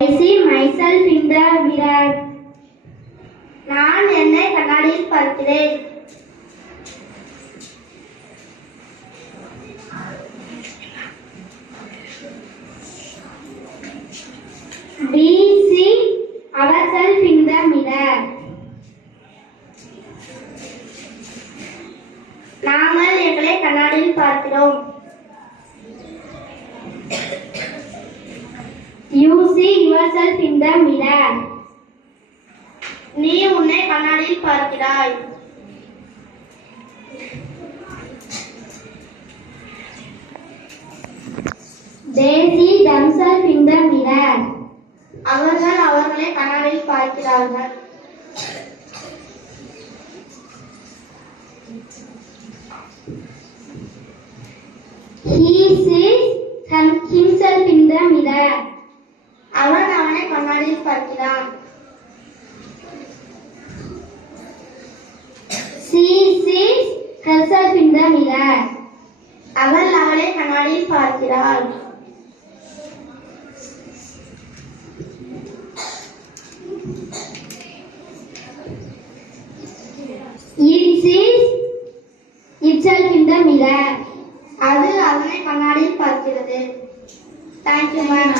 I see myself in the mirror. நான் என்னை கண்ணாடியில் பார்க்கிறேன். We see ourselves in the mirror. நாங்கள் எங்களை கண்ணாடியில் பார்க்கிறோம். You see yourself in the mirror. நீ உன்னை கண்ணாடியில் பார்க்கிறாய். They see themselves in the mirror. அவர்கள் அவர்களை கண்ணாடியில் பார்க்கிறார்கள். He sees himself in the mirror. அவன் அவனை கண்ணாடியில் பார்க்கிறான். She sees herself in the mirror. அவள் அவளை கண்ணாடியில் பார்க்கிறாள். It sees itself in the mirror. அது அவனை கண்ணாடியில் பார்க்கிறது. Thank you, ma'am.